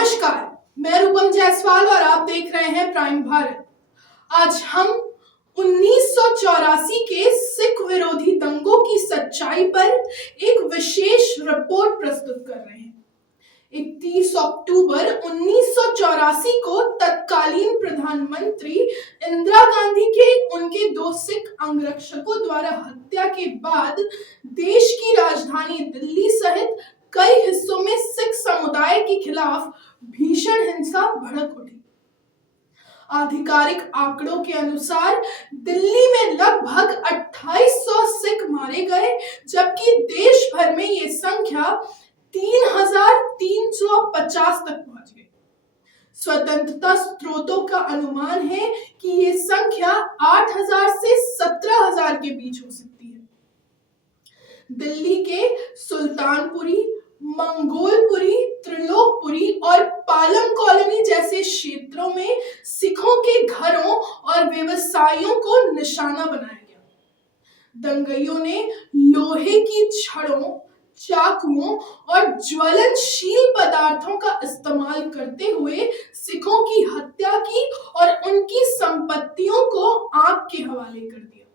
नमस्कार, मैं रूपम जायसवाल और आप देख रहे हैं प्राइम भारत। आज हम 1984 के सिख विरोधी दंगों की सच्चाई पर एक विशेष रिपोर्ट प्रस्तुत कर रहे हैं। 31 अक्टूबर 1984 को तत्कालीन प्रधानमंत्री इंदिरा गांधी के उनके दो सिख अंगरक्षकों द्वारा हत्या के बाद देश की राजधानी दिल्ली सहित कई हिस्सों में सिख समुदाय के खिलाफ भीषण हिंसा भड़क उठी। आधिकारिक आंकड़ों के अनुसार दिल्ली में लगभग 2800 सिख मारे गए, जबकि देश भर में ये संख्या 3350 तक पहुंच गई। स्वतंत्रता स्रोतों का अनुमान है कि ये संख्या 8000 से 17000 के बीच हो सकती है। दिल्ली के सुल्तानपुरी, मंगोलपुरी, त्रिलोकपुरी और पालम कॉलोनी जैसे क्षेत्रों में सिखों के घरों और व्यवसायियों को निशाना बनाया गया। दंगइयों ने लोहे की छड़ों, चाकुओं और ज्वलनशील पदार्थों का इस्तेमाल करते हुए सिखों की हत्या की और उनकी संपत्तियों को आग के हवाले कर दिया।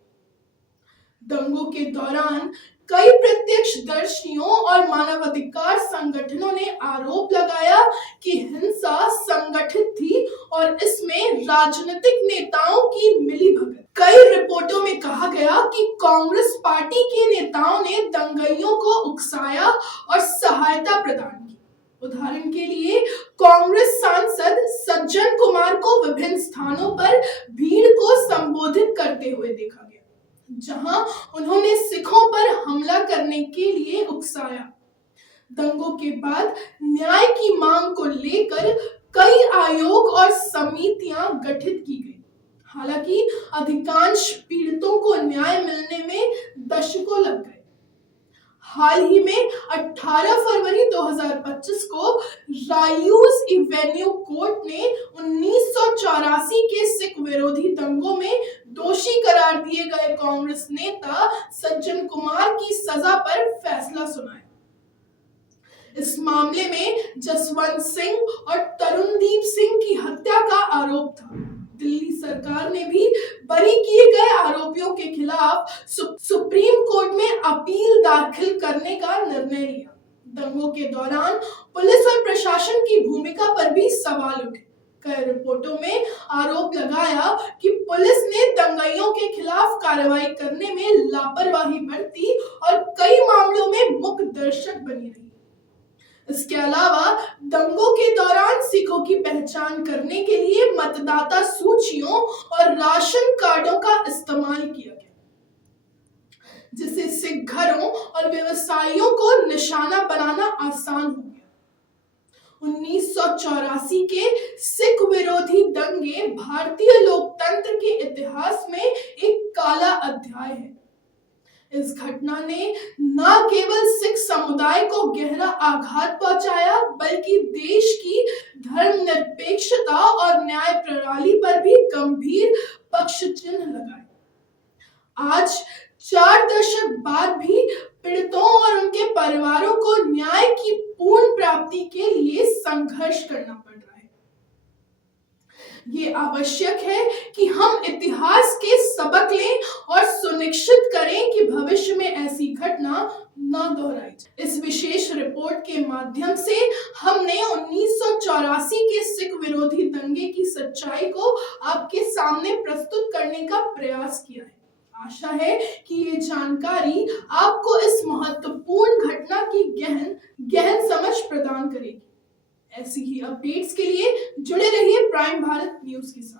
दंगों के दौरान कई प्रत्यक्षदर्शियों और मानवाधिकार संगठनों ने आरोप लगाया कि हिंसा संगठित थी और इसमें राजनीतिक नेताओं की मिलीभगत। कई रिपोर्टों में कहा गया कि कांग्रेस पार्टी के नेताओं ने दंगइयों को उकसाया और सहायता प्रदान की। उदाहरण के लिए कांग्रेस सांसद सज्जन कुमार को विभिन्न स्थानों पर भीड़ को संबोधित करते हुए देखा गया, जहां उन्होंने सिखों पर हमला करने के लिए उकसाया। दंगों के बाद न्याय की मांग को लेकर कई आयोग और समितियां गठित की गई। हालांकि अधिकांश पीड़ितों को न्याय मिलने में दशकों लग गए। हाल ही में 18 फरवरी 2025 को रायूज एवेन्यू कोर्ट ने 1984 के सिख विरोधी दंगों में दोषी करार दिए गए कांग्रेस नेता सज्जन कुमार की सजा पर फैसला सुनाया। इस मामले में जसवंत सिंह और तरुणदीप सिंह की हत्या का आरोप था। दिल्ली सरकार ने भी बरी किए गए आरोपियों के खिलाफ सुप्रीम कोर्ट में अपील दाखिल करने का निर्णय लिया। दंगों के दौरान पुलिस और प्रशासन की भूमिका पर भी सवाल उठे। कई रिपोर्टों में आरोप लगाया कि पुलिस ने दंगइयों के खिलाफ कार्रवाई करने में लापरवाही बरती और कई मामलों में मूक दर्शक बनी रही। इसके अलावा दंगों के दौरान सिखों की पहचान करने के लिए मतदाता सूचियों और राशन कार्डों का इस्तेमाल किया गया, जिससे सिख घरों और व्यवसायियों को निशाना बनाना आसान हो गया। 1984 के सिख विरोधी दंगे भारतीय लोकतंत्र के इतिहास में एक काला अध्याय है। इस घटना ने न केवल सिख समुदाय को गहरा आघात पहुंचाया, बल्कि देश की धर्मनिरपेक्षता और न्याय प्रणाली पर भी गंभीर पक्ष चिन्ह लगाए। आज 4 दशक बाद भी पीड़ितों और उनके परिवारों को न्याय की पूर्ण प्राप्ति के लिए संघर्ष करना पड़ रहा है। ये आवश्यक है कि हम इतिहास के सबक लें और सुनिश्चित करें कि भविष्य में ऐसी घटना न दोहराई जाए। इस विशेष रिपोर्ट के माध्यम से हमने 1984 के सिख विरोधी दंगे की सच्चाई को आपके सामने प्रस्तुत करने का प्रयास किया है। आशा है कि ये जानकारी आपको इस महत्वपूर्ण घटना की गहन समझ प्रदान करेगी। ऐसी ही अपडेट्स के लिए जुड़े रहिए प्राइम भारत न्यूज के साथ।